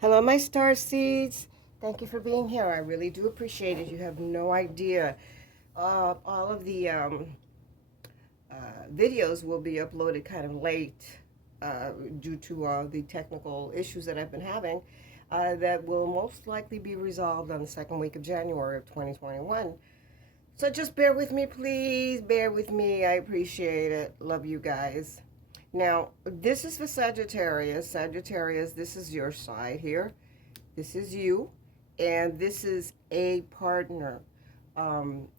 Hello, my star seeds. Thank you for being here. I really do appreciate it. You have no idea. All of the videos will be uploaded kind of late due to the technical issues that I've been having that will most likely be resolved on the second week of January of 2021. So just bear with me, please. Bear with me. I appreciate it. Love you guys. Now, this is for Sagittarius. Sagittarius, this is your side here. This is you, and this is a partner.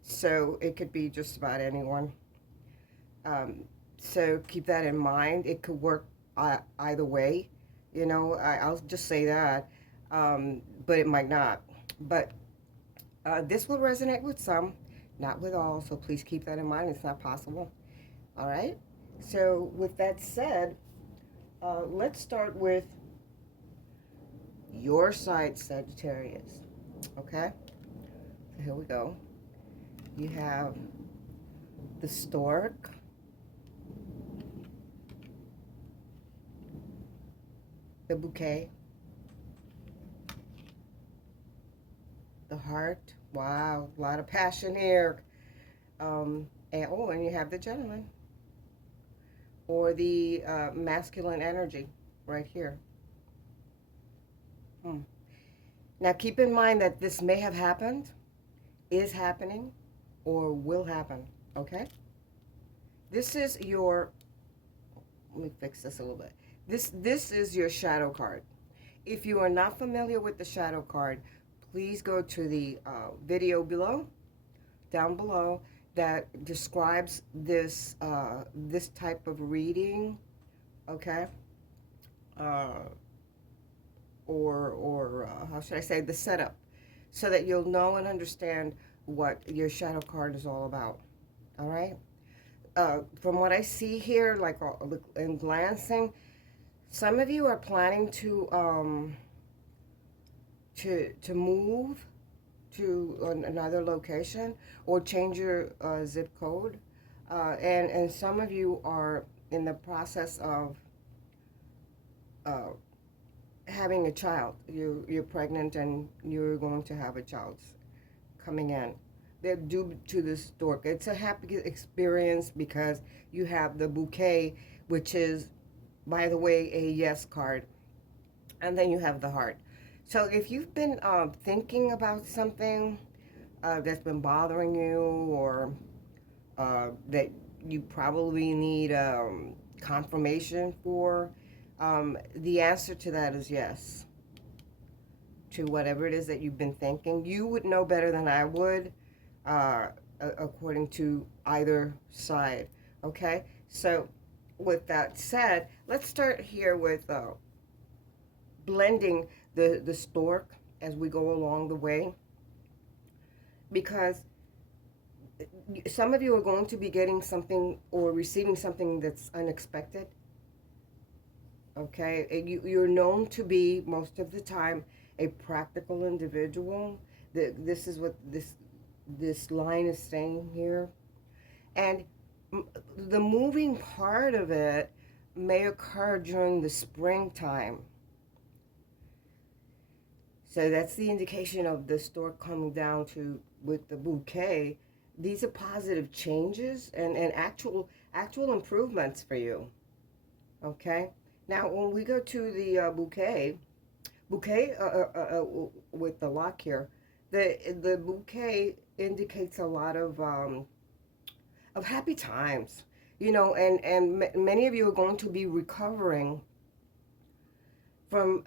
So it could be just about anyone. So keep that in mind. It could work either way. I'll just say that, but it might not. But this will resonate with some, not with all. So please keep that in mind. It's not possible. All right. So with that said, let's start with your side, Sagittarius. Okay? So here we go. You have the stork, the bouquet, the heart. Wow, a lot of passion here. And you have the gentleman, or the masculine energy right here. Hmm. Now keep in mind that this may have happened, is happening, or will happen. Okay? This is your, let me fix this a little bit. This is your shadow card. If you are not familiar with the shadow card, please go to the video below, down below, that describes this this type of reading. Okay? Or how should I say, the setup, so that you'll know and understand what your shadow card is all about. All right? From what I see here, like in glancing, some of you are planning to move to another location or change your zip code, and some of you are in the process of uh, having a child. You're pregnant and you're going to have a child coming in. They're due to this stork. It's a happy experience because you have the bouquet, which is, by the way, a yes card, and then you have the heart. So if you've been thinking about something that's been bothering you, or that you probably need confirmation for, the answer to that is yes. To whatever it is that you've been thinking, you would know better than I would, uh, according to either side. Okay, so with that said, let's start here with blending the stork as we go along the way, because some of you are going to be getting something or receiving something that's unexpected. Okay, you're known to be, most of the time, a practical individual. This is what this line is saying here. And the moving part of it may occur during the springtime. So that's the indication of the stork coming down to with the bouquet. These are positive changes and actual improvements for you. Okay. Now, when we go to the bouquet with the lock here, the bouquet indicates a lot of happy times, and many of you are going to be recovering from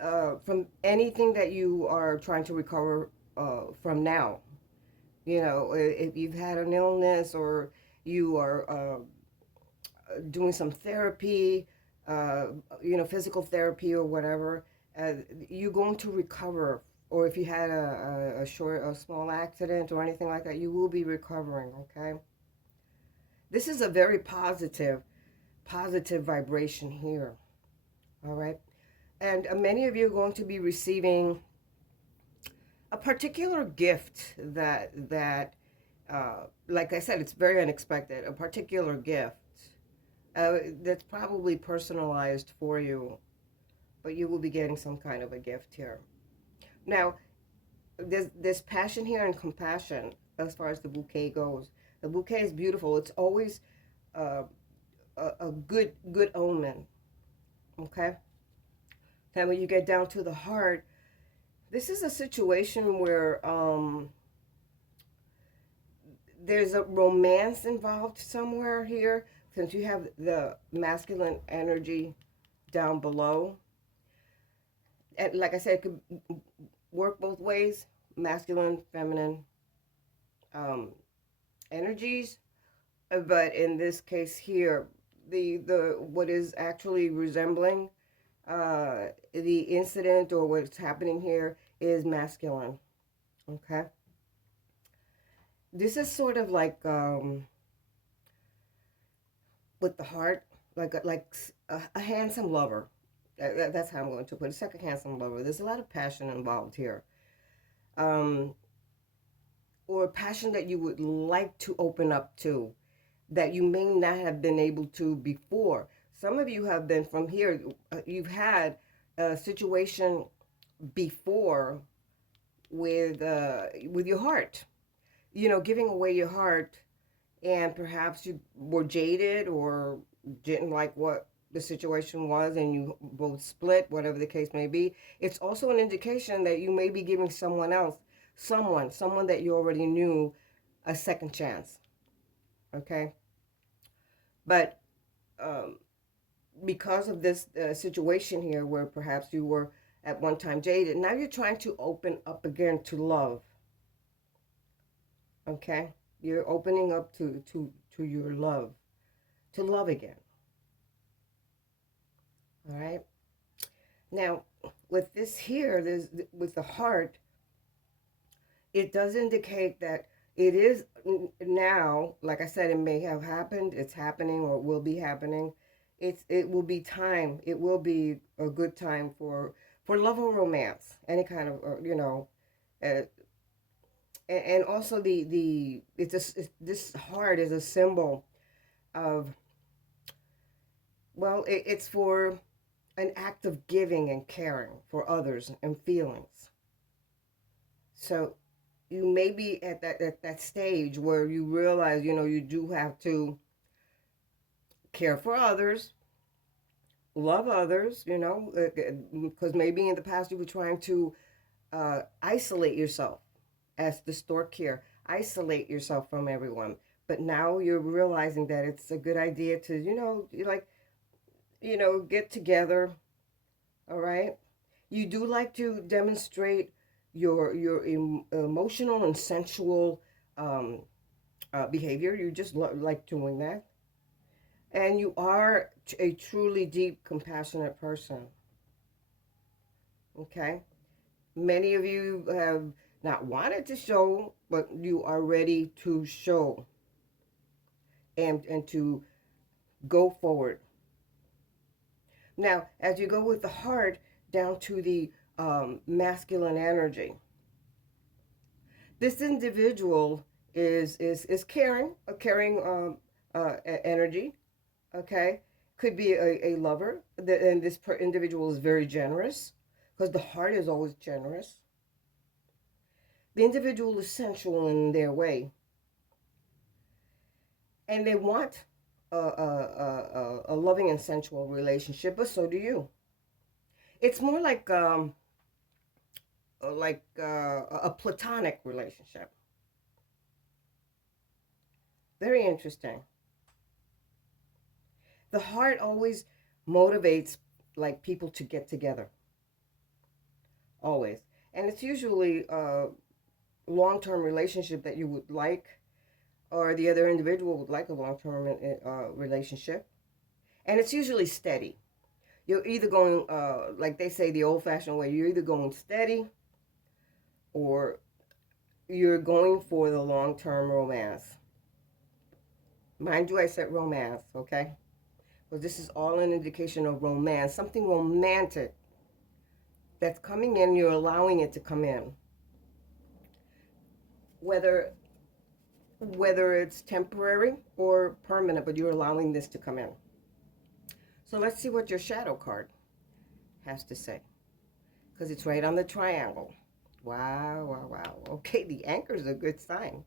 anything that you are trying to recover from now. If you've had an illness, or you are doing some therapy, physical therapy or whatever, you're going to recover. Or if you had a small accident or anything like that, you will be recovering. Okay. This is a very positive vibration here. All right. And many of you are going to be receiving a particular gift that like I said, it's very unexpected. A particular gift that's probably personalized for you. but you will be getting some kind of a gift here. Now, there's passion here and compassion as far as the bouquet goes. The bouquet is beautiful. It's always uh, a good omen. Okay. Then when you get down to the heart, this is a situation where there's a romance involved somewhere here, since you have the masculine energy down below. And like I said, it could work both ways, masculine, feminine um, energies. But in this case here, the what is actually resembling the incident or what's happening here is masculine. Okay. This is sort of like with the heart, like a handsome lover. That's how I'm going to put it. It's like a handsome lover. There's a lot of passion involved here, um, or passion that you would like to open up to, that you may not have been able to before. Some of you have been from here. You've had a situation before with your heart. You know, giving away your heart, and perhaps you were jaded or didn't like what the situation was, and you both split, whatever the case may be. It's also an indication that you may be giving someone else, someone that you already knew, a second chance. Okay, but um, because of this situation here, where perhaps you were at one time jaded, now you're trying to open up again to love. Okay, you're opening up to your love, to love again. All right. Now, with this here, there's with the heart, it does indicate that it is now, like I said, it may have happened, it's happening, or it will be happening. It will be time. It will be a good time for love or romance, any kind of uh, and also this heart is a symbol of, well, it's for an act of giving and caring for others and feelings. So you may be at that stage where you realize, you do have to care for others, love others, because maybe in the past you were trying to isolate yourself, as the stork here, isolate yourself from everyone. But now you're realizing that it's a good idea to, get together. All right. You do like to demonstrate your emotional and sensual behavior. You just like doing that, and you are a truly deep, compassionate person. Okay. Many of you have not wanted to show, but you are ready to show and to go forward. Now, as you go with the heart down to the masculine energy, this individual is caring, a caring energy. Okay, could be a lover, and this individual is very generous, because the heart is always generous. The individual is sensual in their way, and they want a loving and sensual relationship, but so do you. It's more like a platonic relationship. Very interesting. The heart always motivates like people to get together, always, and it's usually a long-term relationship that you would like, or the other individual would like a long-term relationship, and it's usually steady. You're either going, like they say, the old-fashioned way. You're either going steady, or you're going for the long-term romance. Mind you, I said romance, okay? Because this is all an indication of romance, something romantic that's coming in. You're allowing it to come in, whether it's temporary or permanent, but you're allowing this to come in. So let's see what your shadow card has to say, because it's right on the triangle. Wow, wow, wow. Okay, the anchor is a good sign.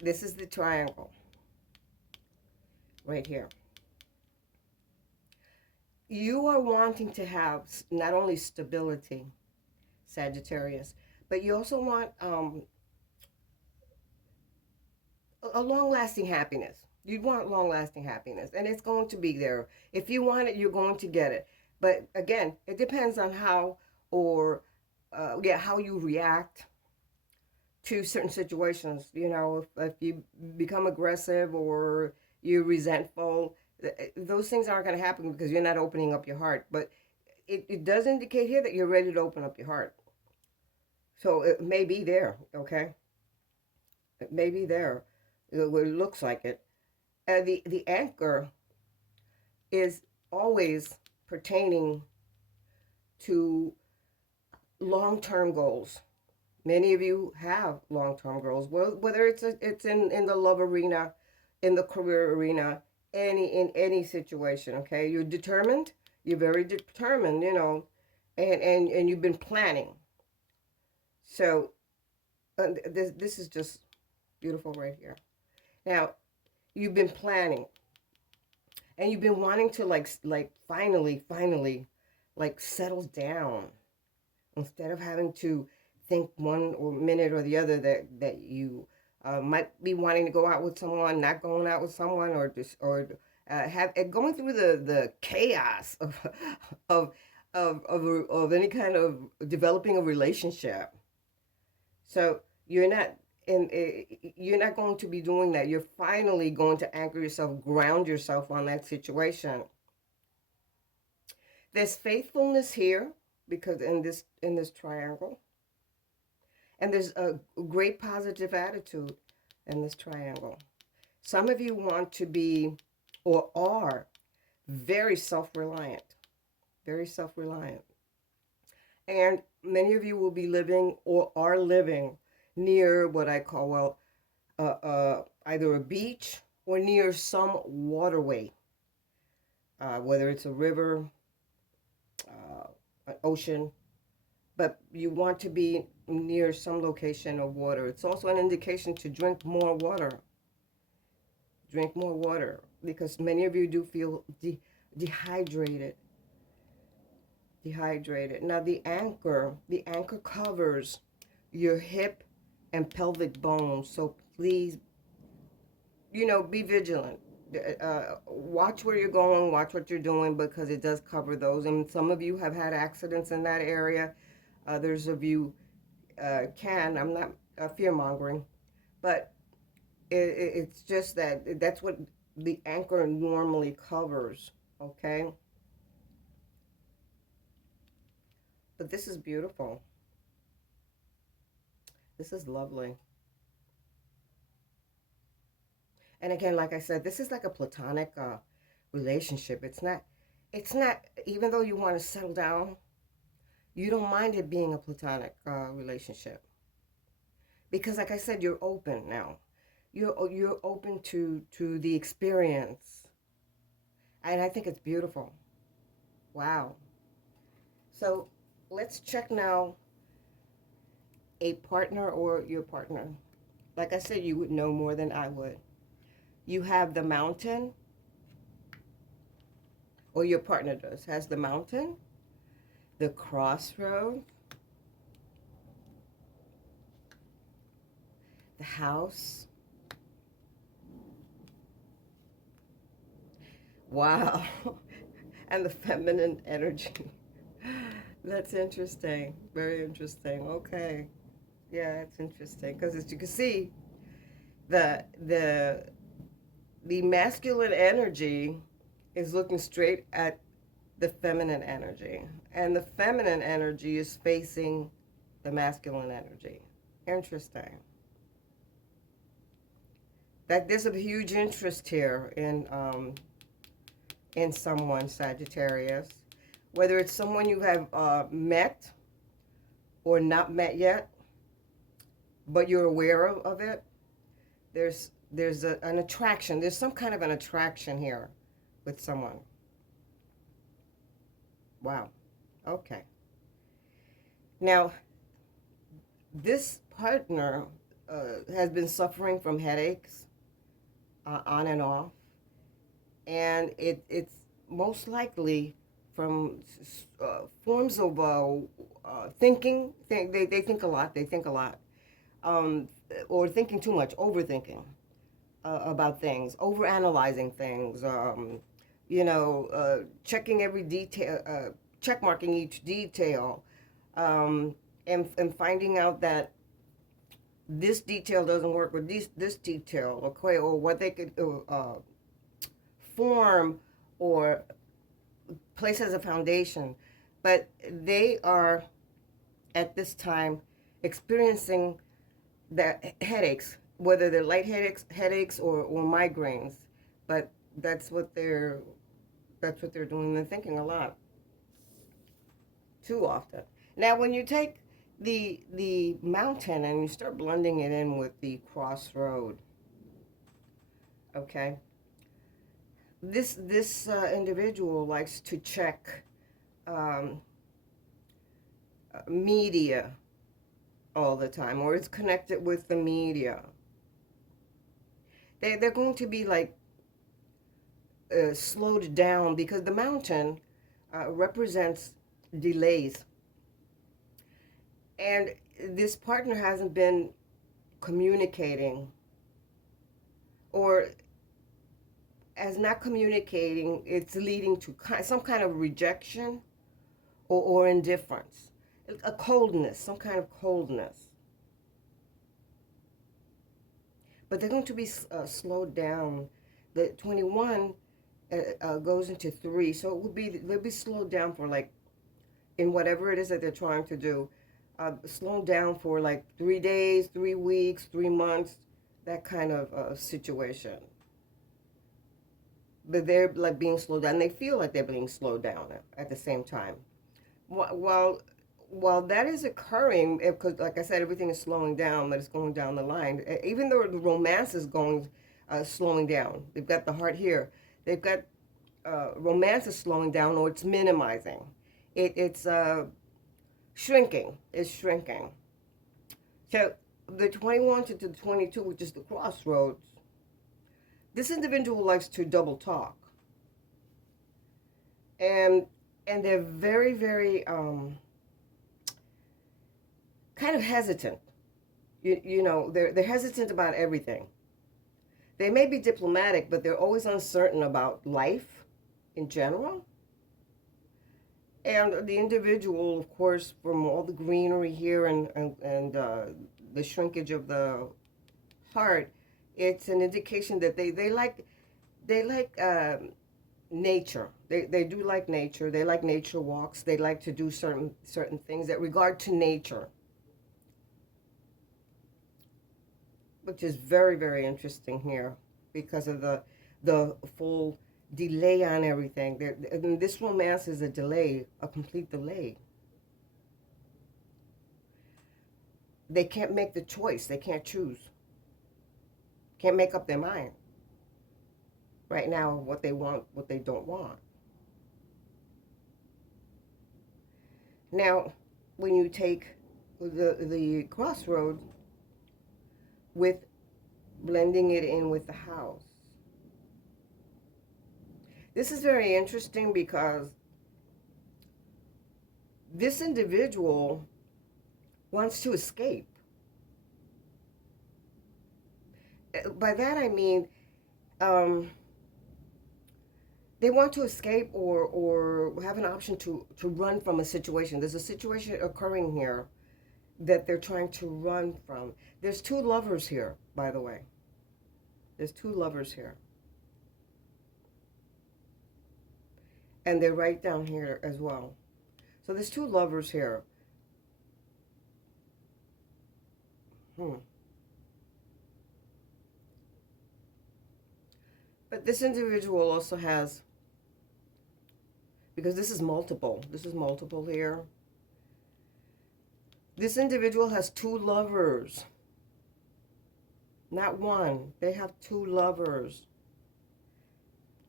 This is the triangle right here. You are wanting to have not only stability, Sagittarius, but you also want a long-lasting happiness. You want long-lasting happiness, and it's going to be there. If you want it, you're going to get it. But again, it depends on how or how you react to certain situations. You know, if you become aggressive or you're resentful, those things aren't going to happen because you're not opening up your heart. But it does indicate here that you're ready to open up your heart. So it may be there, okay? It may be there. It looks like it. The anchor is always pertaining to long-term goals. Many of you have long-term goals, whether it's in the love arena, in the career arena, in any situation. Okay, you're determined. You're very determined, you know, and you've been planning. So this is just beautiful right here. Now, you've been planning, and you've been wanting to like finally like settle down instead of having to think one or minute or the other that you might be wanting to go out with someone, not going out with someone, or just or have going through the chaos of of any kind of developing a relationship. So you're not going to be doing that. You're finally going to anchor yourself, ground yourself on that situation. There's faithfulness here because in this triangle, and there's a great positive attitude in this triangle. Some of you want to be or are very self-reliant, very self-reliant. And many of you will be living or are living near what I call, either a beach or near some waterway, whether it's a river, an ocean, but you want to be near some location of water. It's also an indication to drink more water. Drink more water because many of you do feel dehydrated. Dehydrated. Now the anchor covers your hip and pelvic bones. So please, you know, be vigilant. Watch where you're going, watch what you're doing because it does cover those. And some of you have had accidents in that area. Others of you I'm not fear mongering, but it's just that that's what the anchor normally covers, okay? But this is beautiful. This is lovely. And again, like I said, this is like a platonic relationship. It's not, even though you want to settle down, you don't mind it being a platonic relationship. Because like I said, you're open now. You're open to the experience. And I think it's beautiful. Wow. So let's check now a partner or your partner. Like I said, you would know more than I would. You have the mountain, or your partner has the mountain, the crossroad, the house. Wow. And the feminine energy. That's interesting. Very interesting. Okay. Yeah, it's interesting because as you can see, the the the masculine energy is looking straight at the feminine energy, and the feminine energy is facing the masculine energy. Interesting. That there's a huge interest here in someone, Sagittarius, whether it's someone you have met or not met yet, but you're aware of it. There's an attraction. There's some kind of an attraction here with someone. Wow. Okay. Now, this partner has been suffering from headaches on and off, and it's most likely from forms of thinking. They think a lot. They think a lot, um, or thinking too much, overthinking about things, overanalyzing things. Checking every detail, check marking each detail, um, and finding out that this detail doesn't work with this detail, okay, or what they could form or place as a foundation. But they are at this time experiencing the headaches, whether they're light headaches or migraines. But that's what they're doing. They're thinking a lot, too often. Now, when you take the mountain and you start blending it in with the crossroad, okay, this individual likes to check um, media all the time, or it's connected with the media. They're going to be like slowed down because the mountain represents delays, and this partner hasn't been communicating, or as not communicating, it's leading to some kind of rejection or indifference, a coldness, some kind of coldness. But they're going to be slowed down. The 21 goes into 3, so they'll be slowed down for like, in whatever it is that they're trying to do, slowed down for like 3 days, 3 weeks, 3 months, that kind of situation. But they're like being slowed down. They feel like they're being slowed down at the same time. While while that is occurring, because like I said, everything is slowing down, but it's going down the line. Even though the romance is going, slowing down. They've got the heart here. They've got romance is slowing down, or it's minimizing. It's shrinking. It's shrinking. So the 21 to the 22, which is the crossroads, this individual likes to double talk, and they're very, very kind of hesitant. They're hesitant about everything. They may be diplomatic, but they're always uncertain about life in general. And the individual, of course, from all the greenery here and the shrinkage of the heart, it's an indication that they like nature. They do like nature. They like nature walks. They like to do certain things that regard to nature, which is very, very interesting here because of the full delay on everything. This romance is a delay, a complete delay. They can't make the choice. They can't choose. Can't make up their mind right now what they want, what they don't want. Now, when you take the crossroad with blending it in with the house, this is very interesting because this individual wants to escape. By that I mean they want to escape or have an option to run from a situation. There's a situation occurring here that they're trying to run from. There's 2 lovers here, by the way. There's 2 lovers here. And they're right down here as well. So there's 2 lovers here. But this individual also has, because this is multiple here. This individual has 2 lovers. Not one. They have 2 lovers.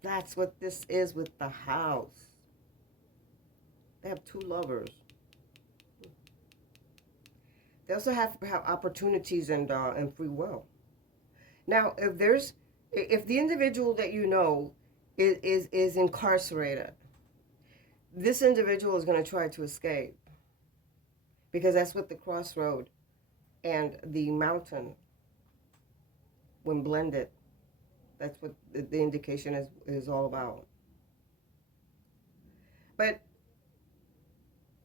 That's what this is with the house. They have two lovers. They also have opportunities and free will. Now, if the individual that you know is incarcerated, this individual is going to try to escape, because that's what the crossroad and the mountain, when blended, that's what the indication is all about. But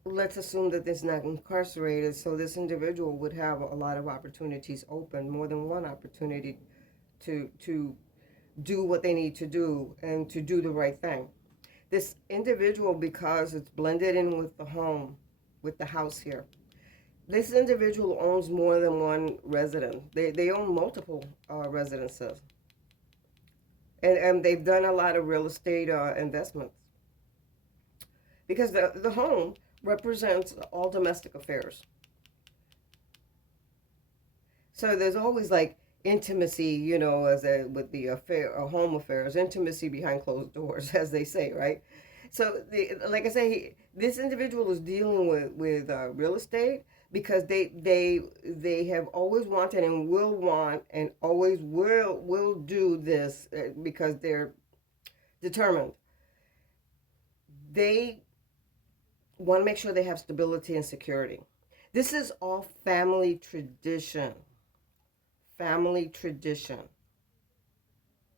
let's assume that it's not incarcerated, so this individual would have a lot of opportunities open, more than one opportunity to do what they need to do and to do the right thing. This individual, because it's blended in with the home, with the house here, this individual owns more than one residence. They own multiple residences. And they've done a lot of real estate investments. Because the home represents all domestic affairs. So there's always like intimacy, you know, with the affair, home affairs, intimacy behind closed doors, as they say, right? So, like I say, this individual is dealing with real estate, because they have always wanted and will want and always will do this, because they're determined. They want to make sure they have stability and security. This is all family tradition. Family tradition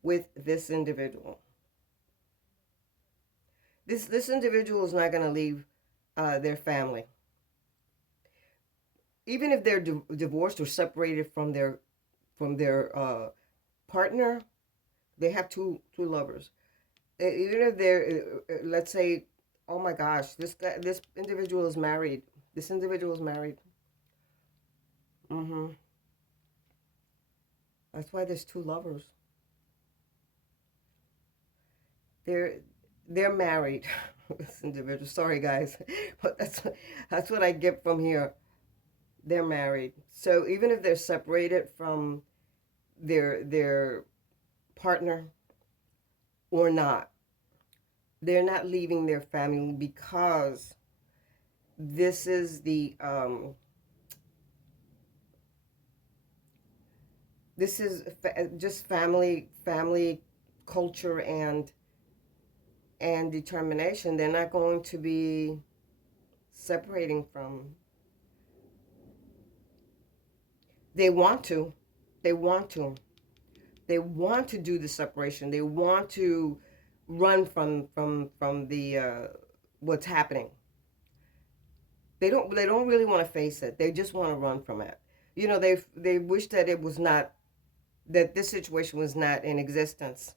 with this individual. This individual is not going to leave their family. Even if they're divorced or separated from their partner, they have two lovers. Even if they're, let's say, oh my gosh, this individual is married. This individual is married. Mm-hmm. That's why there's two lovers. They're married. This individual. Sorry, guys, but that's what I get from here. They're married. So even if they're separated from their partner or not, they're not leaving their family, because this is just family culture and determination. They're not going to be separating from. They want to do the separation. They want to run from the what's happening. They don't really want to face it. They just want to run from it. You know, they wish that it was not, that this situation was not in existence,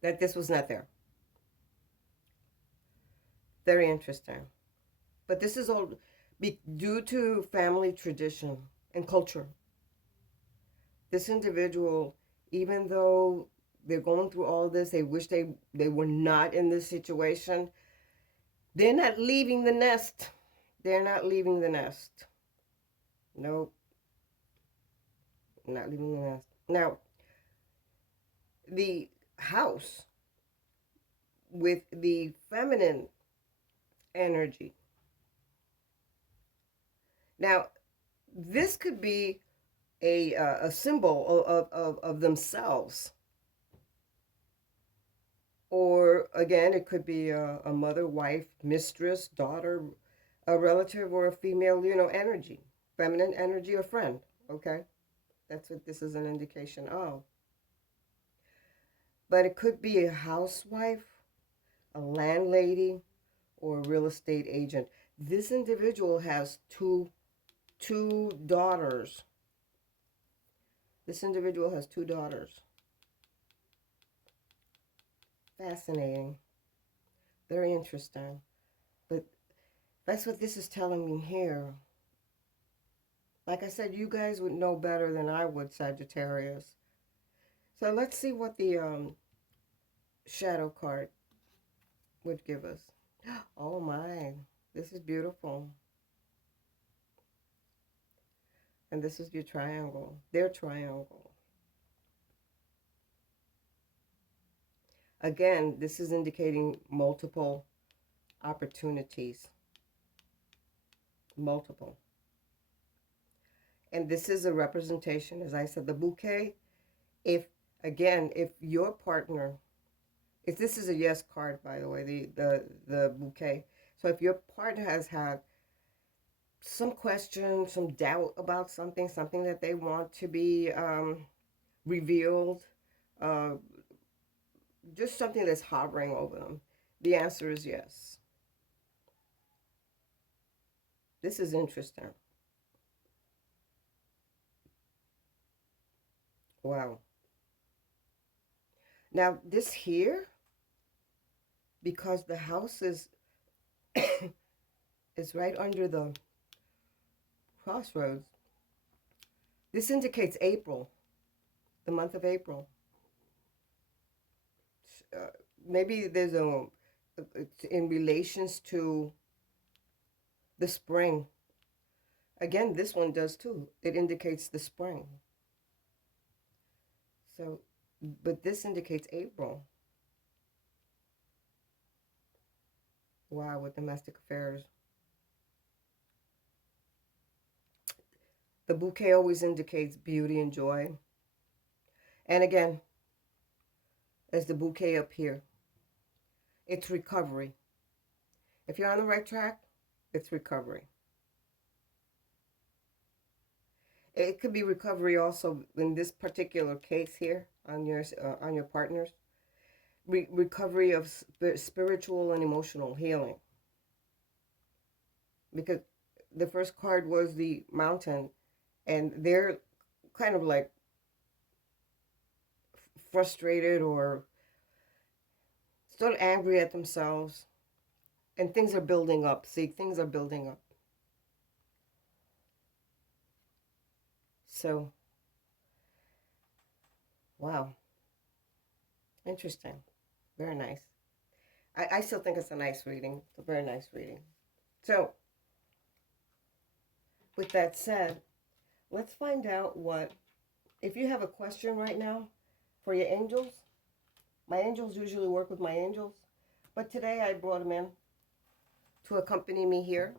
that this was not there. Very interesting. But this is all due to family tradition and culture. This individual, even though they're going through all this, they wish they were not in this situation. They're not leaving the nest. They're not leaving the nest. Nope. Not leaving the nest. Now, the house with the feminine energy. Now, this could be a symbol of themselves. Or again, it could be a mother, wife, mistress, daughter, a relative, or a female, energy, feminine energy, or friend. Okay, that's what this is an indication of. But it could be a housewife, a landlady, or a real estate agent. This individual has two daughters. This individual has two daughters. Fascinating. Very interesting. But that's what this is telling me here. Like I said, you guys would know better than I would, Sagittarius. So let's see what the shadow card would give us. Oh my, this is beautiful. And this is your triangle, their triangle. Again, this is indicating multiple opportunities, multiple. And this is a representation, as I said, the bouquet. If, again, if your partner, if this is a yes card, by the way, the bouquet. So if your partner has had some question, some doubt about something, something that they want to be revealed, uh, just something that's hovering over them, the answer is yes. This is interesting. Wow. Now, this here, because the house is is right under the crossroads, this indicates April, the month of April. Uh, Maybe there's it's in relations to the spring. Again, this one does too. It indicates the spring. So, but this indicates April. Wow, with domestic affairs. The bouquet always indicates beauty and joy. And again, as the bouquet up here, it's recovery. If you're on the right track, it's recovery. It could be recovery also in this particular case here on your partners. Recovery of spiritual and emotional healing. Because the first card was the mountain, and they're kind of like frustrated or sort of angry at themselves, and things are building up. See, things are building up. So, wow, interesting, very nice. I still think it's a nice reading. It's a very nice reading. So, with that said, let's find out what, if you have a question right now for your angels. My angels usually work with my angels, but today I brought them in to accompany me here.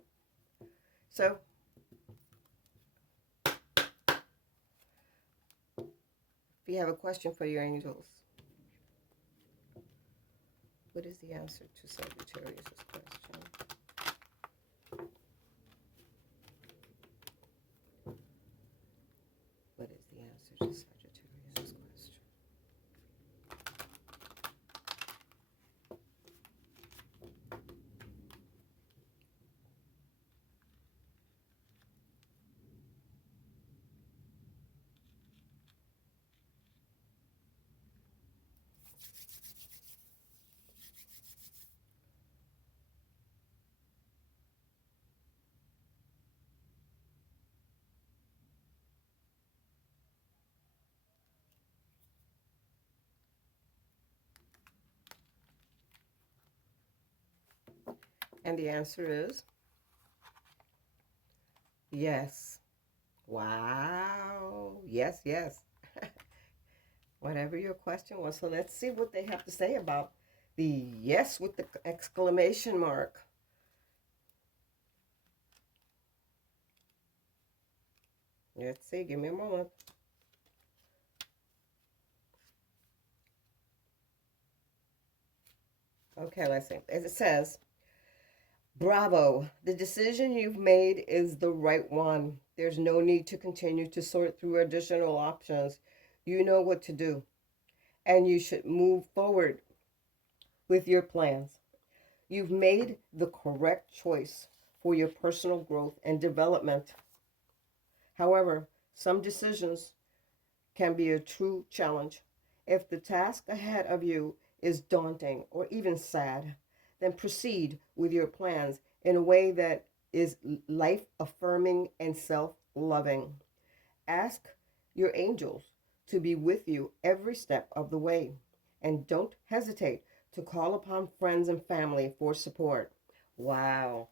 So, if you have a question for your angels, what is the answer to Sagittarius' question? What is the answer to Sagittarius' question? And the answer is yes. Wow. Yes, yes. Whatever your question was. So let's see what they have to say about the yes with the exclamation mark. Let's see. Give me a moment. Okay, let's see. As it says, bravo. The decision you've made is the right one. There's no need to continue to sort through additional options. You know what to do, and you should move forward with your plans. You've made the correct choice for your personal growth and development. However, some decisions can be a true challenge. If the task ahead of you is daunting or even sad, then proceed with your plans in a way that is life affirming and self loving. Ask your angels to be with you every step of the way, and don't hesitate to call upon friends and family for support. Wow,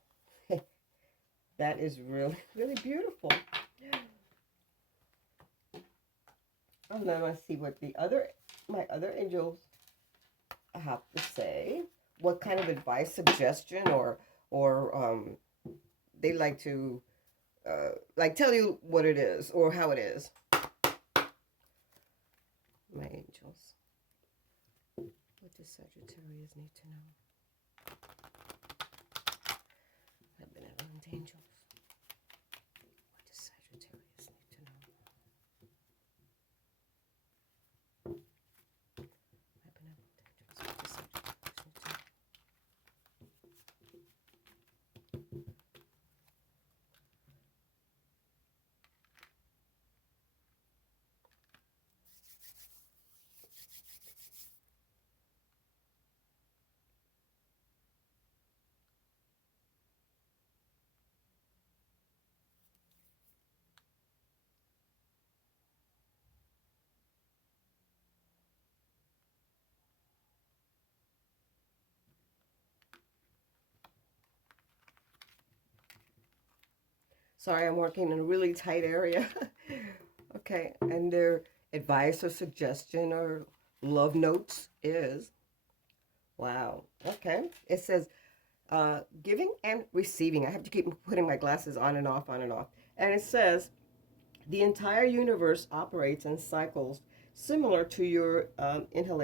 that is really, really beautiful. And then let's see what my other angels have to say. what kind of advice, suggestion, or they like to like tell you what it is or how it is. My angels. What does Sagittarius need to know? My benevolent angels. What does Sagittarius need to know? My benevolent angels. What does Sagittarius need to know? Sorry, I'm working in a really tight area. Okay, and their advice or suggestion or love notes is, wow, okay. It says, giving and receiving. I have to keep putting my glasses on and off, on and off. And it says, the entire universe operates in cycles similar to your inhalation